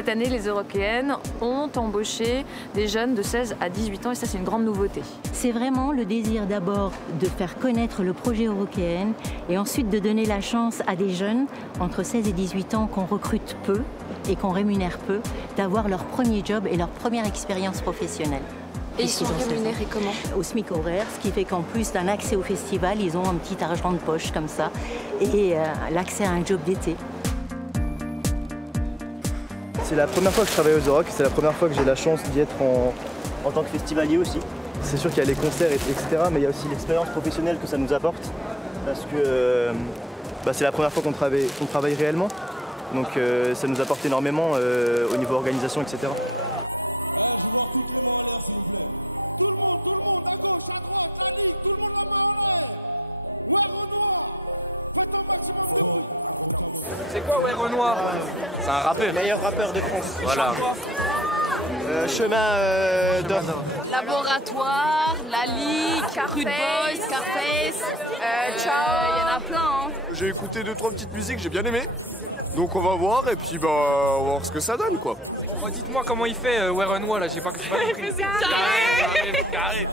Cette année, les Eurockéennes ont embauché des jeunes de 16 à 18 ans et ça, c'est une grande nouveauté. C'est vraiment le désir d'abord de faire connaître le projet Eurockéenne et ensuite de donner la chance à des jeunes entre 16 et 18 ans qu'on recrute peu et qu'on rémunère peu, d'avoir leur premier job et leur première expérience professionnelle. Et ils sont rémunérés comment? Au SMIC horaire, ce qui fait qu'en plus d'un accès au festival, ils ont un petit argent de poche comme ça et l'accès à un job d'été. C'est la première fois que je travaille aux Euroc, c'est la première fois que j'ai la chance d'y être en tant que festivalier aussi. C'est sûr qu'il y a les concerts, etc., mais il y a aussi l'expérience professionnelle que ça nous apporte, parce que c'est la première fois qu'on travaille réellement, donc ça nous apporte énormément au niveau organisation, etc. C'est quoi, ouais, Renoir? C'est un rappeur. Le meilleur rappeur de France. Voilà. Chemin d'or. Laboratoire, Lali, Rude Boys, Scarface, Ciao, il y en a plein. Hein. J'ai écouté 2-3 petites musiques, j'ai bien aimé. Donc on va voir et puis on va voir ce que ça donne quoi. Dites-moi comment il fait, ouais, Renoir, là, j'ai pas compris. Carré.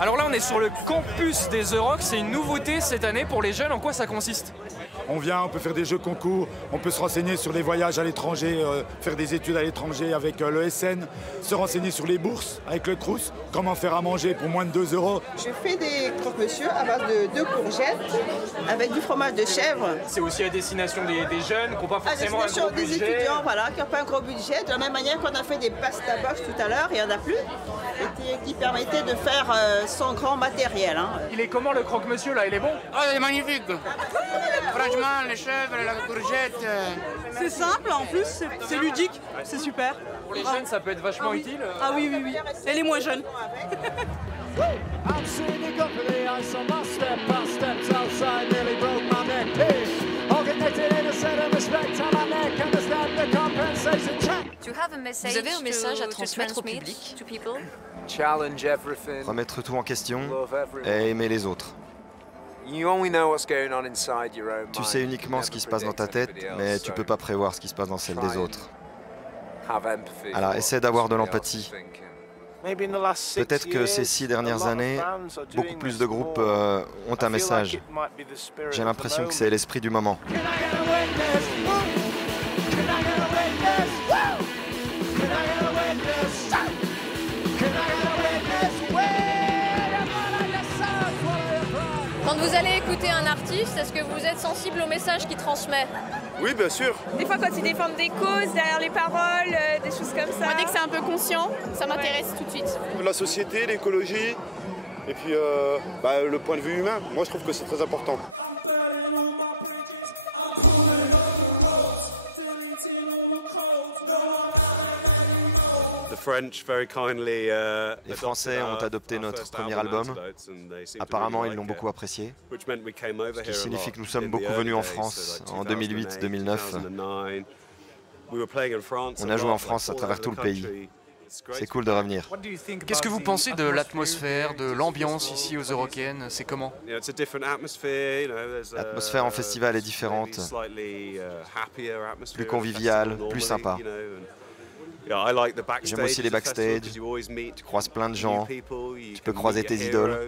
Alors là, on est sur le campus des Euroc. C'est une nouveauté cette année pour les jeunes. En quoi ça consiste? On vient, on peut faire des jeux concours, on peut se renseigner sur les voyages à l'étranger, faire des études à l'étranger avec le SN, se renseigner sur les bourses avec le Crous, comment faire à manger pour moins de 2 €. Je fais des croque-monsieur à base de 2 courgettes avec du fromage de chèvre. C'est aussi à destination des jeunes qui n'ont pas forcément un gros des budget. étudiants, voilà, qui n'ont pas un gros budget. De la même manière qu'on a fait des pasta box tout à l'heure, il n'y en a plus, et qui permettaient de faire son grand matériel. Hein. Il est comment le croque-monsieur là? Il est bon? Oh, il est magnifique. Franchement, les chèvres, la courgette. C'est simple, en plus, c'est ludique, c'est super. Pour les jeunes, ça peut être vachement utile. Ah oui, oui, oui. Et les moins jeunes. Vous avez un message à transmettre au public? Remettre tout en question et aimer les autres. Tu sais uniquement ce qui se passe dans ta tête, mais tu ne peux pas prévoir ce qui se passe dans celle des autres. Alors essaie d'avoir de l'empathie. Peut-être que ces 6 dernières années, beaucoup plus de groupes ont un message. J'ai l'impression que c'est l'esprit du moment. Quand vous allez écouter un artiste, est-ce que vous êtes sensible au message qu'il transmet? Oui, bien sûr. Des fois, quand ils défendent des causes derrière les paroles, des choses comme ça. Moi, dès que c'est un peu conscient, ça m'intéresse tout de suite. La société, l'écologie et puis le point de vue humain. Moi, je trouve que c'est très important. Les Français ont adopté notre premier album. Apparemment, ils l'ont beaucoup apprécié. Ce qui signifie que nous sommes beaucoup venus en France en 2008-2009. On a joué en France à travers tout le pays. C'est cool de revenir. Qu'est-ce que vous pensez de l'atmosphère, de l'ambiance ici aux Eurockéennes? C'est comment? L'atmosphère en festival est différente, plus conviviale, plus sympa. J'aime aussi les backstage, tu croises plein de gens, tu peux croiser tes idoles.